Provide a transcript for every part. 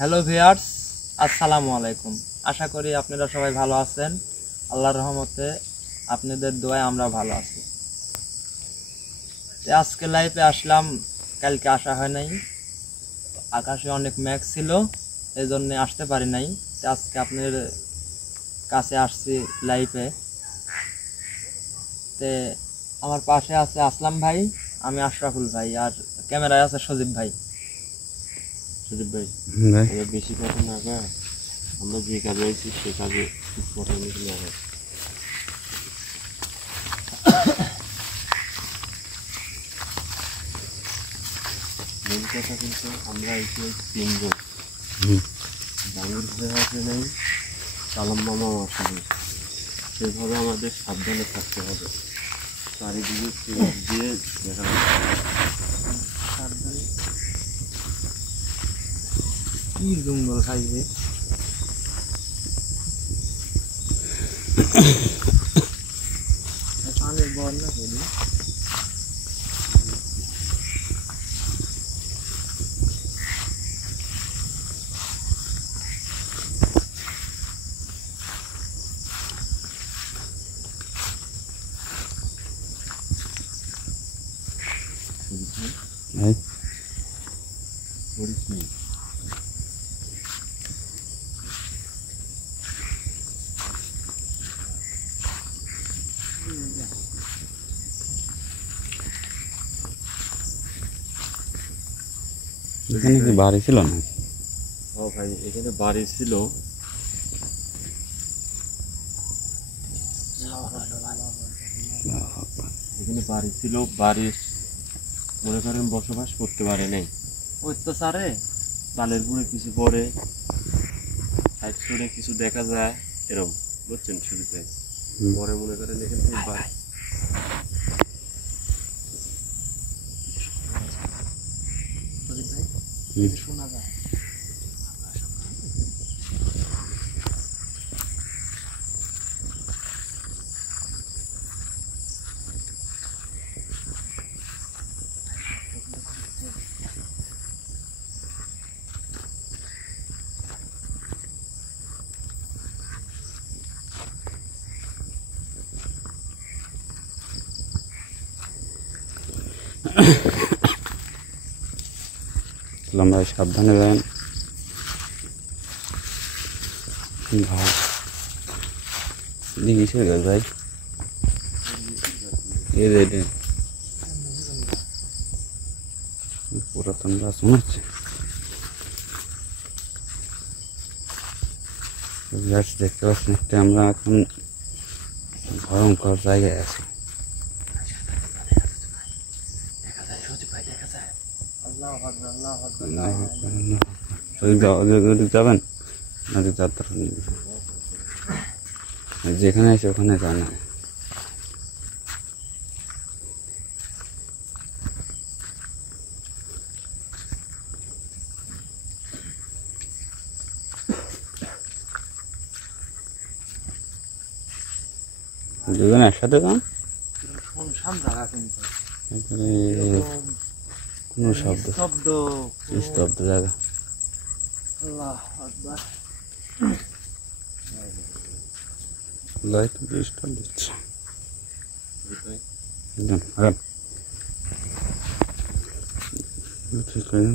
Hello viewers, আসসালামু আলাইকুম। আশা করি আপনারা সবাই ভালো আছেন। আল্লাহর রহমতে আপনাদের দোয়ায় আমরা ভালো আছি। আজকে লাইভে আসলাম, কালকে আসা হয় নাই, আকাশে অনেক মেঘ ছিল, এই জন্য আসতে পারি নাই। আজকে আপনার কাছে আসছি লাইভে। তে আমার পাশে আছে আসলাম ভাই, আমি আশরাফুল ভাই, আর ক্যামেরায় আছে সজীব ভাই। সুদীপ ভাই, বেশি কথা না কয় আমরা যে কাজে আছি সে কাজে কথা বলতে না হয়। মেন কথা কিন্তু আমরা এসে তিনজন, জামির ভাই আসে নেই, সালাম মামাও আসে নেই। সেভাবে আমাদের সাবধানে থাকতে হবে। চারিদিকে দিয়ে দেখা সাবধানে কি জঙ্গল খাইবে। পানির বল না করি করিস নি। এখানে কি বাড়ি ছিল না? ও ভাই, এখানে বাড়ি ছিল। এখানে বাড়ি ছিল, বাড়ির মনে করেন বসবাস করতে পারে নাই। ওই তো স্যারে চালের গুঁড়ে কিছু পড়ে, সাইড সরে কিছু দেখা যায়, এরকম বুঝছেন শুরুতে। পরে মনে করেন এখান থেকে বাড়ি শোনা যায়। ভাই সাবধানে যাবেন। কিসের গাছ ভাই? পুরাতন গাছ মনে হচ্ছে। গাছ দেখতে পাচ্ছি একটা, আমরা এখন ভয়ঙ্কর জায়গায় আছি। যাবেন নাকি যাত্রা যেখানে আছে ওখানে যান না। দুজন একসাথে যান, কোনো স্তব্ধ জায়গা। লাইট ডিস্টার্ব দিচ্ছে। ঠিক আছে,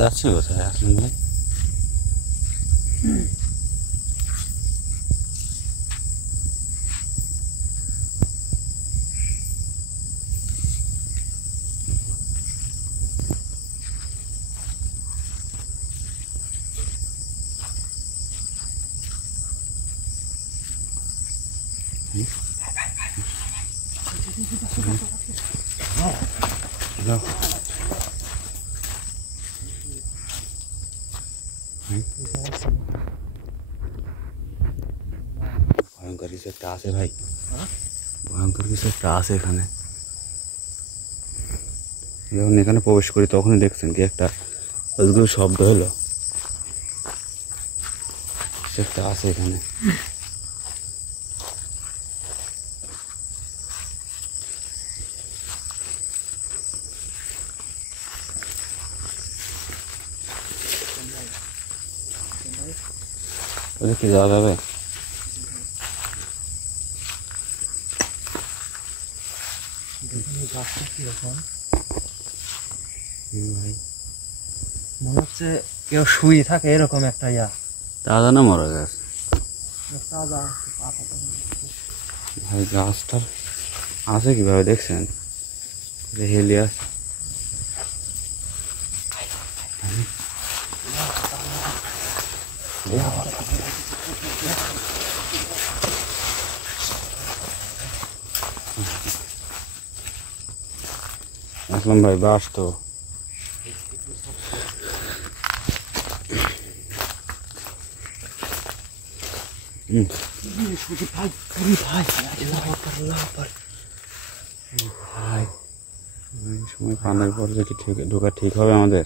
যাচ্ছি কোথায় আসলেন ভাই? ভয়ঙ্কর কিছু একটা আছে ভাই, ভয়ঙ্কর কিছু একটা আছে এখানে। যখন এখানে প্রবেশ করি তখনই দেখছেন কি একটা অদ্ভুত শব্দ হলো, কিছু একটা আছে এখানে। ওদের কি যাওয়া যাবে? গাছটা কিরকম ভাই মনে হচ্ছে কেউ শুয়ে থাকে এরকম একটা ইয়া। তাজা না মরা গাছ? তাজা ভাই গাছটার আছে কিভাবে দেখছেন? হেলিয়াস আসলাম ভাই, বাস তো সময় পানের পর যে কি ঢোকা ঠিক হবে আমাদের?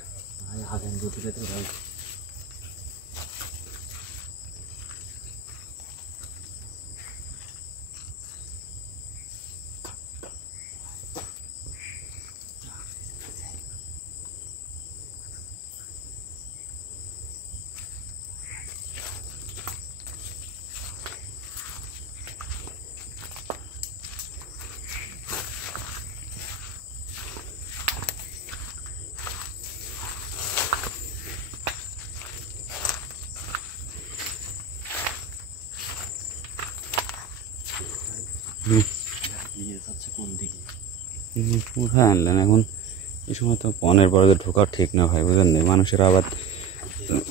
কোথায় আনলেন এখন? এই সময় তো পনের পরে ঢোকা ঠিক না ভাই, বুঝলেন না? মানুষের আবার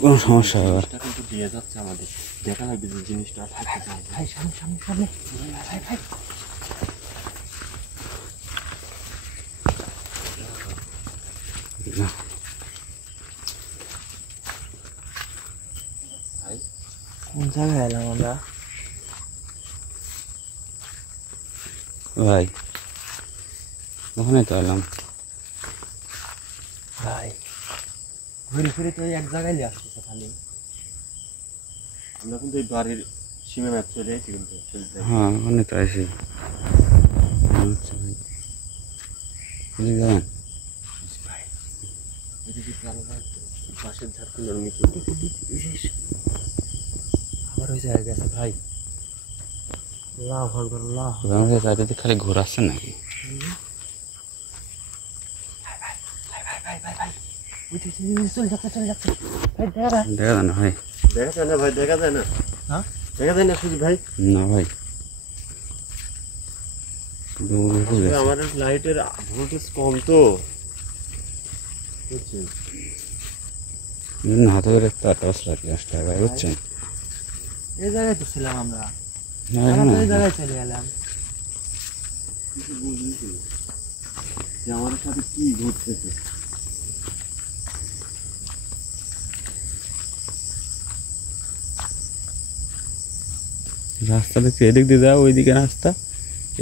কোনো সমস্যা আবার কিন্তু দিয়ে যাচ্ছে আমাদের, দেখা লাগবে যে জিনিসটা। ভাই সামনে সামনে সামনে ভাই ভাই কোন জায়গায় এলাম আমরা? ভাই ওখানে তো এলাম ভাই ঘুরে ফিরে তো এক জায়গায় নিয়ে আসতেছে খালি। আমরা কিন্তু এই বাড়ির সীমা ম্যাপ চলে এসেছি কিন্তু। হ্যাঁ ওখানে তো আসি আচ্ছা ভাই, বুঝে যাবেন বাসের ঝাড়খণ্ড নিচে আবার ওই জায়গায় গেছে ভাই। আল্লাহু আকবার আল্লাহ। আমাদের চারিদিকে খালি ঘোরাচ্ছে নাকি? চলে যাচ্ছে চলে যাচ্ছে ভাই দেখা দেখা যায় না ভাই, দেখা যায় না ভাই, দেখা যায় না। হ্যাঁ দেখা যায় না সুজিত ভাই। না ভাই আমার লাইটের ভোল্টেজ কম তো বুঝছেন। হাতে করে একটা টর্চ রাখি আসতে ভাই, বুঝছেন? এই জায়গায় তো ছিলাম আমরা, না আমরা এখানে তো এই জায়গায় চলে এলাম। কিছু বুঝলি তো যে আমার সাথে কি ঘটতেছে। রাস্তা দেখছি, এদিক দিয়ে যাও, ওইদিকে রাস্তা,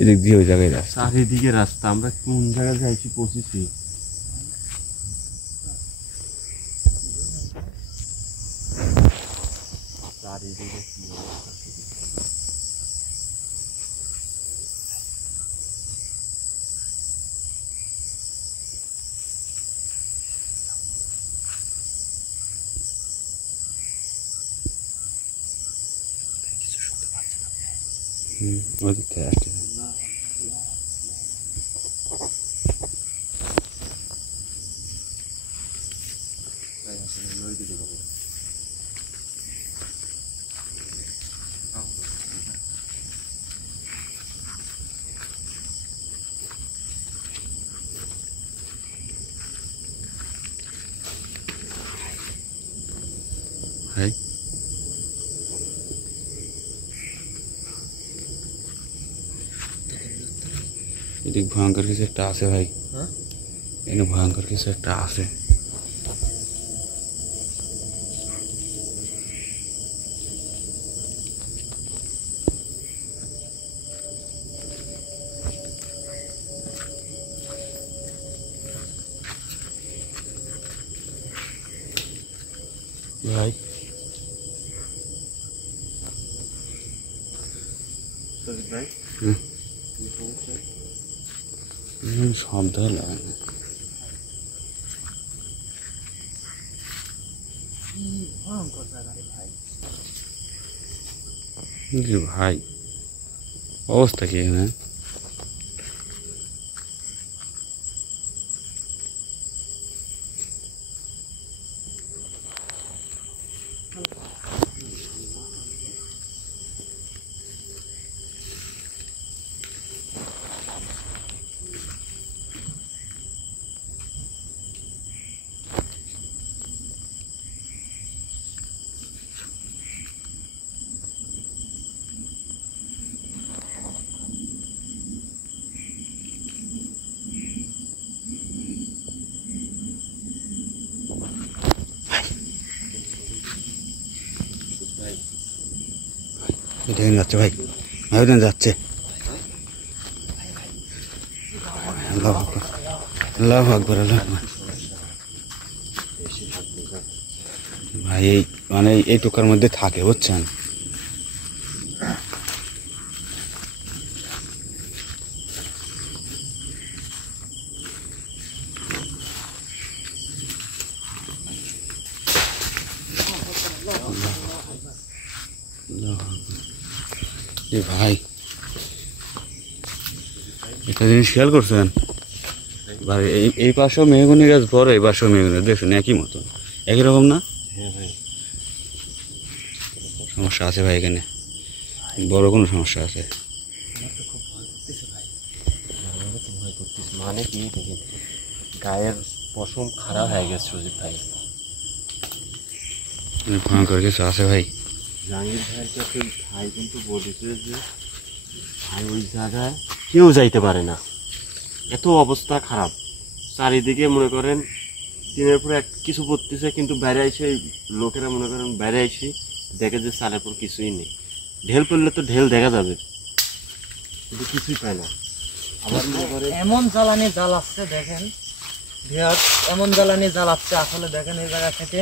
এদিক দিয়ে ওই জায়গায় রাস্তা। চারিদিকে রাস্তা, আমরা কোন জায়গায় যাইছি পৌঁছেছি। চারিদিকে কি অবস্থা শুধু। ওদিক থেকে আসছে। ভাই এদিক ভয়ঙ্কর কিছু একটা আছে ভাই, হ্যাঁ এখানে ভয়ঙ্কর কিছু একটা আছে। ভাই সজিব ভাই হুম। কি সমস্যা? শব্দ হলো ভয়ঙ্কর জায়গা রে ভাই। কি ভাই অবস্থা কি এখানে দেখেন যাচ্ছে ভাই ভাই ওখানে যাচ্ছে আল্লাহু আকবার আল্লাহু আকবার আল্লাহু আকবার বেশি থাকবে না। ভাই এই মানে এই টোকার মধ্যে থাকে বুঝছেন এ ভাই একটা জিনিস খেয়াল করছেন ভাই এই পাশেও মেহগনি গাছ বড় এই পাশেও মেহগনি গাছ দেখছেন একই মতো একই রকম না হ্যাঁ ভাই, সমস্যা আছে ভাই এখানে বড় কোনো সমস্যা আছে আমার তো খুব ভয় করতেছে ভাই। আমারও তো ভয় করতেছে। মানে কি দেখেন, গায়ের পশম খারাপ হয়ে গেছে সজিব ভাই। ভয়ঙ্কর কিছু আছে ভাই জাহাঙ্গীর ভাইয়ের কাছে ভাই কিন্তু বলেছে যে ভাই ওই জায়গায় কেউ যাইতে পারে না, এত অবস্থা খারাপ। চারিদিকে মনে করেন টিনের উপরে কিছু পড়তেছে, কিন্তু বাইরে এসে লোকেরা মনে করেন বাইরে এসে দেখে যে চালের পর কিছুই নেই। ঢেল পড়লে তো ঢেল দেখা যাবে, কিন্তু কিছুই পায় না। আবার মনে করেন এমন জ্বালানি জ্বালাচ্ছে দেখেন ভিউয়ার্স, এমন জ্বালানি জ্বালাচ্ছে আসলে দেখেন এই জায়গা থেকে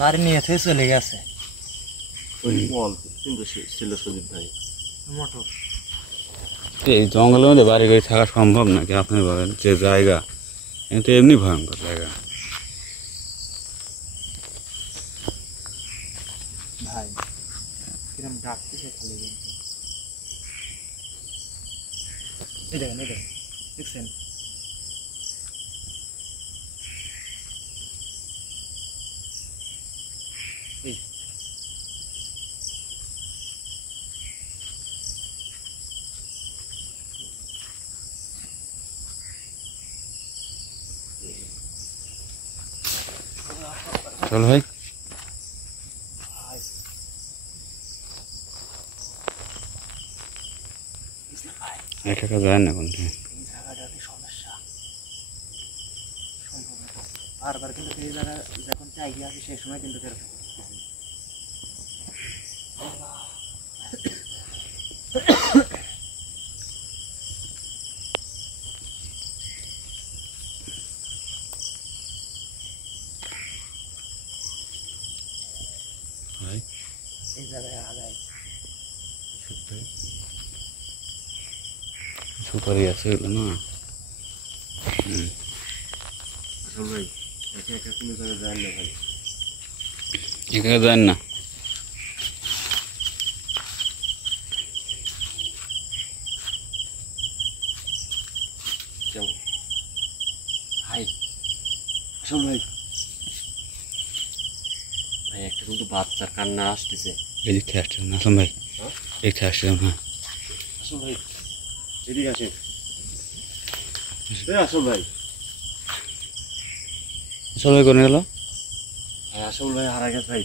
বাড়ি নিয়ে থেকে চলে গেছে ওই ফল কিন্তু ছিল সজিব ভাই। মোটর। এই জঙ্গলের মধ্যে বাড়ি গাড়ি থাকা সম্ভব নাকি আপনি বলেন যে জায়গা এটা এমনি ভয়ঙ্কর জায়গা ভাই কিরম ডাকতেছে খালি কিন্তু। এই দেখেন দেখছেন এই চল ভাই এটা যায় না কোন এই জায়গাটা কি সমস্যা সম্ভবত বারবার কিন্তু এই জায়গা যখন চাই আসি সেই সময় কিন্তু এরকম করতেছে। ভাই এই জায়গায় আগায় সুপারি আছে এগুলো না আসল ভাই একা একা কোনো জায়গায় যায় না ভাই। এখানে যান না যাও ভাই, আসল ভাই। ভাই একটা কিন্তু বাচ্চার কান্না আসতেছে। এই দিক থেকে আসছিলাম না আসলাম ভাই হ্যাঁ? এই থেকে আসছিলাম হ্যাঁ আসল ভাই এদিকে আসেন। আসল ভাই, চল ভাই কোনে গেল ভাই আসল ভাই হারা গেছে ভাই।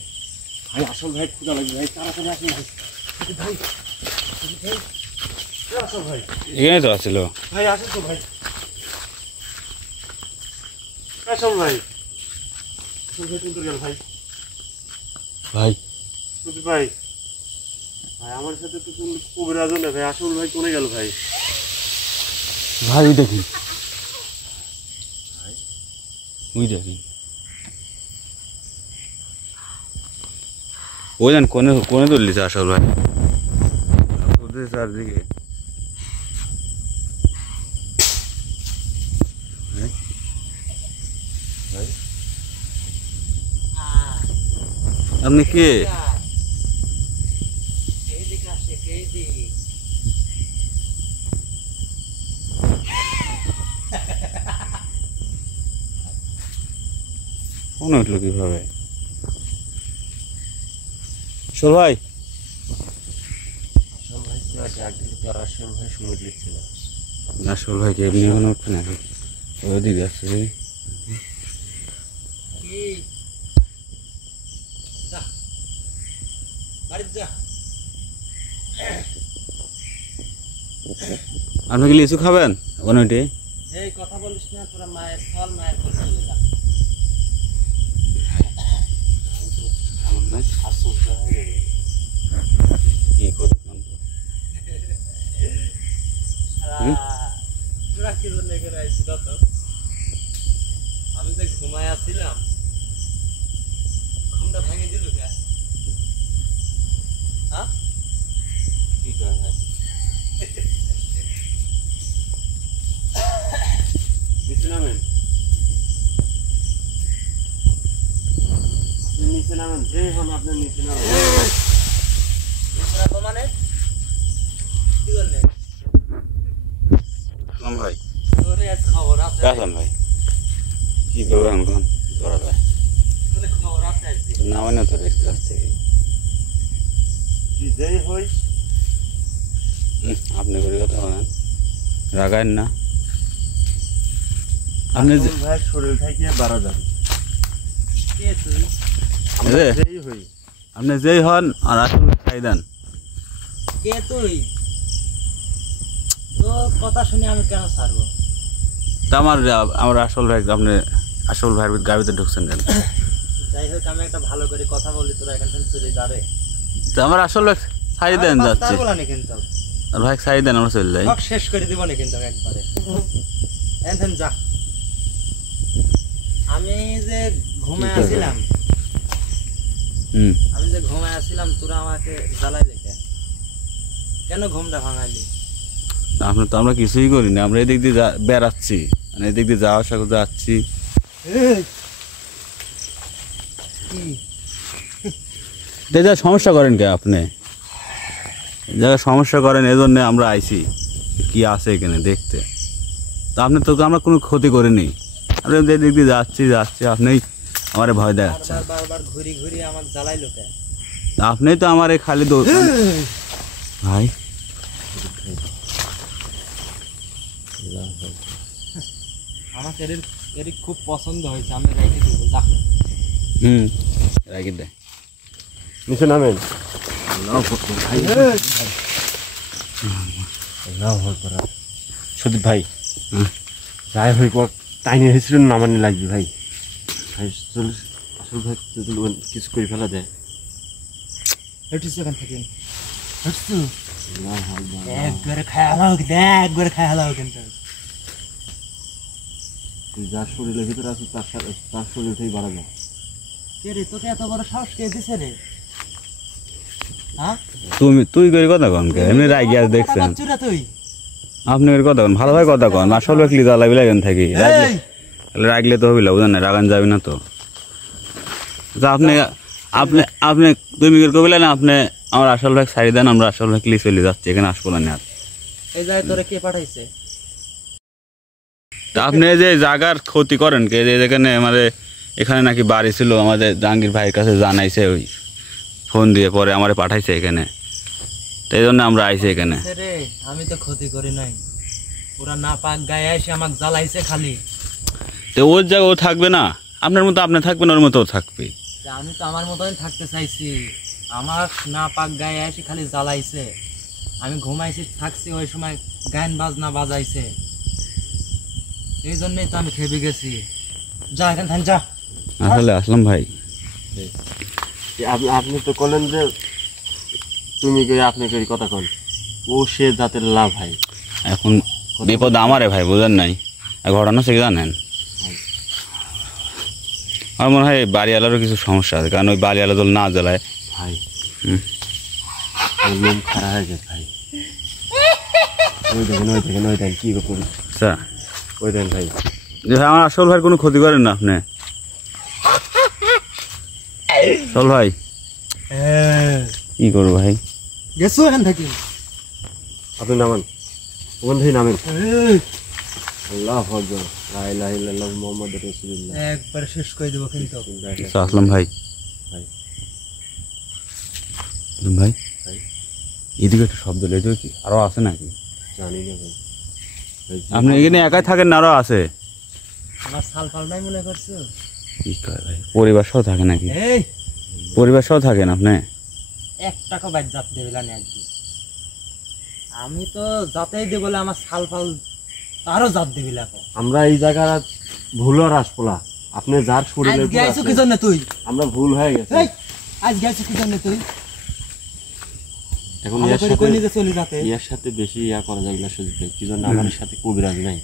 ভাই আসল ভাই ক্ষুধা লাগবে ভাই, তাড়াতাড়ি আসেন ভাই। ভাই আসল ভাই, এখানে তো আসছিল ভাই আসেন তো ভাই। আসল ভাই, আসল ভাই কোন গেল ভাই? ভাই সত্যি ভাই, ভাই আমার সাথে তো কোন কবিরাজ না ভাই। আসল ভাই কোনে গেল ভাই? ভাই ওই দেখি ওই দেখি ওই জান কোনে কোনে তুললিছে আসল ভাই চারদিকে আপনি কে ফোন উঠলো কিভাবে চল ভাই আসল ভাই কি আর ডাক দিলে তো আর আসল ভাই সময় দিচ্ছে না। আসল ভাই কি এমনি এখন উঠবে না ওইদিকে আসছে আপনি কি লিচু খাবেন ওইটি এই কথা বলিস না তোরা মায়ের ফল মায়ের ফল চলে যা কি করে তোরা কি জন্য করে আইছিস কত আমি তো ঘুমায় আসছিলাম ঘুমটা ভেঙে দিল কে হ্যাঁ কি করে ভাই নিচে নামেন আপনি নিচে নামেন যে হন আপনার নিচে নামেন মানে কি করলে ভাই তোরে আজ খবর আছে আসলাম ভাই কি করবো এখন করা যায় তোরে খবর আছে আজকে না মানে তো রেস্ট ক্লাস থেকে কি যেই হই আপনি করে কথা বলেন রাগায়েন না আপনি আসল ভাই শরীর থেকে বাড়া যাবে কে তুই আমরা এ? যেই হই আপনি যেই হন আর আসলে খাই দেন কে তুই তো কথা শুনে আমি কেন ছাড়বো তা আমার আসল ভাই আপনি আসল ভাইয়ের গাড়িতে ঢুকছেন কেন যাই হোক আমি একটা ভালো করে কথা বলি তোরা এখান থেকে চলে যাবে তা আমার আসল ভাই ছাই দেন যাচ্ছে বলা নি কিন্তু আর ভাই ছাই দেন আমরা চলে যাই সব শেষ করে দিব না কিন্তু একবারে এনথেন যা আমি যে ঘুমায় আসছিলাম আমি যে ঘুমায় আসছিলাম তোরা আমাকে জ্বালাইলে কেন ঘুমটা ভাঙালি আপনার তো আমরা কিছুই করি না আমরা এদিক দিয়ে বেড়াচ্ছি মানে এদিক দিয়ে যাওয়া আসা করে যাচ্ছি যা সমস্যা করেন কে আপনি যা সমস্যা করেন এজন্য আমরা আইছি কি আছে এখানে দেখতে তা আপনি তো আমরা কোনো ক্ষতি করিনি আমরা এদিক দিয়ে যাচ্ছি আপনি আমার ভয় দেখাচ্ছেন বারবার ঘুরি ঘুরি আমাকে জ্বালাইলো কে আপনি তো আমার খালি ভাই আমাকে এর খুব পছন্দ হয়েছে আমি রেখে দিব যা রাখি দেয় নিচে নামেন সুদীপ ভাই যাই হই টাইনি হয়েছিল নামানি লাগবে ভাই আসল ভাই যদি কিছু করে ফেলা যায় হেঁটিস এখান থেকে একবারে খাওয়া একবারে খাওয়া কিন্তু যার শরীরের ভিতরে আছে তার শরীরটাই বাড়া যায় কে রে তোকে এত বড় সাহস কে দিছে রে হ্যাঁ তুই করে কথা কন কে এমনি রাগি আজ দেখছেন তুই আপনি করে কথা কন ভালো ভাই কথা কন আসল ব্যক্তি জ্বালাবি লাগেন থাকি রাগলে তো হবিলা বুঝেন না রাগান যাবি না তো তা আপনি আপনি আপনি তুমি করে কবিলেন আপনি আমার আসল ভাই সারি দেন আমরা আসল ভাই ক্লিক চলে যাচ্ছি এখানে আসবো না আর এই যায় তোরে কে পাঠাইছে তা আপনি যে জায়গার ক্ষতি করেন কে যে যেখানে আমাদের এখানে নাকি বাড়ি ছিল আমাদের জাহাঙ্গীর ভাইয়ের কাছে জানাইছে ওই ফোন দিয়ে পরে আমারে পাঠাইছে এখানে তাই জন্য আমরা আইছি এখানে রে আমি তো ক্ষতি করি নাই পুরা না পাক গায়ে এসে আমাকে জ্বালাইছে খালি তো ওর জায়গা ও থাকবে না আপনার মতো আপনি থাকবেন ওর মতো ও থাকবে আমি তো আমার মতই থাকতে চাইছি আমার না পাক গায়ে এসে খালি জ্বালাইছে আমি ঘুমাইছি থাকছি ওই সময় গান বাজনা বাজাইছে এই জন্যই তো আমি খেপে গেছি যা এখান থেকে যা আসলে আসলাম ভাই আপনি তো বলেন যে তুমি করে আপনি করে কথা কন ও সে জাতের লাভ ভাই এখন বিপদ আমারে ভাই বুঝেন নাই ঘটনা সে জানেন আমার মনে হয় বাড়িওয়ালারও কিছু সমস্যা আছে কারণ ওই বাড়িওয়ালা দল না জ্বালায় ভাই হুম। ওর মন খারাপ হয়ে যায় ভাই। ওই দেখেন কি করি, আচ্ছা ওই দেখেন ভাই। যে ভাই, আমার আসল ভাই কোনো ক্ষতি করেন না আপনি? আসল ভাই কি করবো ভাই? গেছো এখান থেকে? আপনি নামান, ওখান থেকে নামেন। আল্লাহ আকবার, লা ইলাহা ইল্লাল্লাহ মুহাম্মাদুর রাসূলুল্লাহ। একবার শেষ করে দেবো কিন্তু। আচ্ছা, আসলাম ভাই। ভাই। আসলাম ভাই, ভাই। এদিকে একটা শব্দ লেগে কি আরো আছে নাকি? জানি না ভাই। ভাই, আপনি এখানে একাই থাকেন না আরো আছে? আমার সাল ফাল নাই মনে করছো? কি কয় ভাই, পরিবার সহ থাকে নাকি? এই পরিবার সহ থাকেন আপনি? 1 টাকা বাইর জাত দেবে না একদিন। আমি তো জাতেই দেব বলে আমার সাল ফাল তারও জাত দেবে লাগো। আমরা এই জায়গার ভুল আর আসপলা, আপনি যার শরীরে আজ গাইছো কি জন্য তুই? আমরা ভুল হয়ে গেছে। এই আজ গাইছো কি জন্য তুই? এখন ভালো এর করে সাথে কই নিতে চলি যাতে। এর সাথে বেশি করা যায় না সুযোগ কি জন্য আমার সাথে কবিরাজ নাই।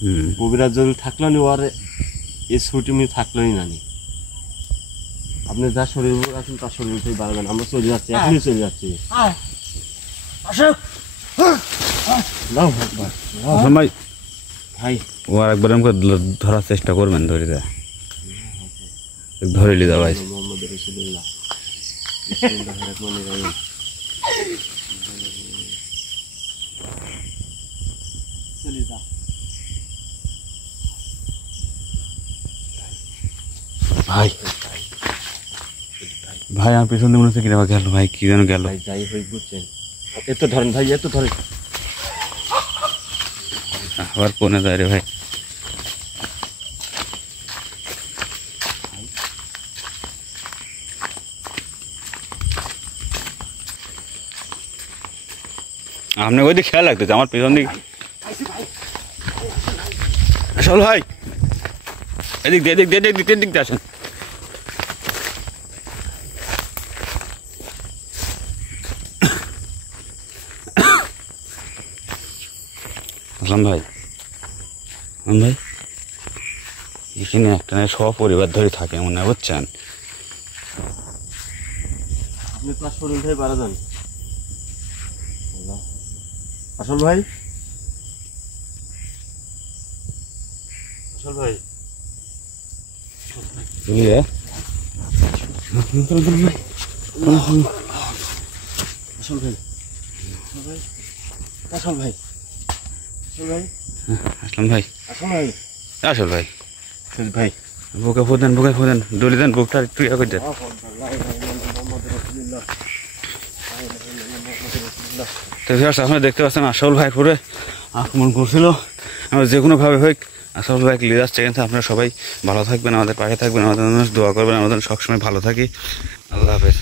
হুম। কবিরাজ যদি থাকলো নি ওর এই ছুটি মি থাকলোই না নি। আপনি যার শরীর আছেন তার শরীর থেকে বাড়বেন। আমরা চলে যাচ্ছি, এখনই চলে যাচ্ছি। আয় আসো। আল্লাহু আকবার। আসলাম ভাই, ভাই ও আর একবার আমাকে ধরার চেষ্টা করবেন, ধরে দেয় ধরে লিদা ভাই। মুহাম্মাদুর রাসূলুল্লাহ। বিসমিল্লাহির রহমানির রহিম। চলে যা। ভাই ভাই, আমার পিছন দিয়ে মনে হচ্ছে কিনা গেল ভাই, কি যেন গেল। ভাই যাই হই বুঝছেন, এত ধরেন ভাই, এত ধরেন। আবার কোনে যায় রে ভাই। আপনি ওই দিকে খেয়াল রাখতেছে, আমার পেছন দিকে। আসল ভাই, এদিক দিয়ে এদিক দিয়ে এদিক দিয়ে এদিক দিয়ে আসেন। আসলাম ভাই, আসলাম ভাই, এখানে একটা না সপরিবার ধরে থাকে মনে হয়, বুঝছেন? আপনি তার শরীর থেকে বাড়া যান। আল্লাহ। আসল ভাই, আসল ভাই, বুঝলে? আসল ভাই, আসল ভাই, আসল ভাই, আসল ভাই, আসলাম ভাই, আসল ভাই, আসল ভাই, আসল ভাই। বুকে ফোদেন, বুকে ফোদেন, ডলি দেন, বুকটা একটু ইয়া করে দেন। তো ভিউয়ার্স, আপনারা দেখতে পাচ্ছেন আসল ভাই পুরো আক্রমণ করছিল। আমরা যে কোনোভাবে হোক আসল ভাই লিয়ে যাচ্ছে, কিন্তু আপনারা সবাই ভালো থাকবেন, আমাদের পাশে থাকবেন, আমাদের জন্য দোয়া করবেন, আমাদের সবসময় ভালো থাকি। আল্লাহ হাফেজ।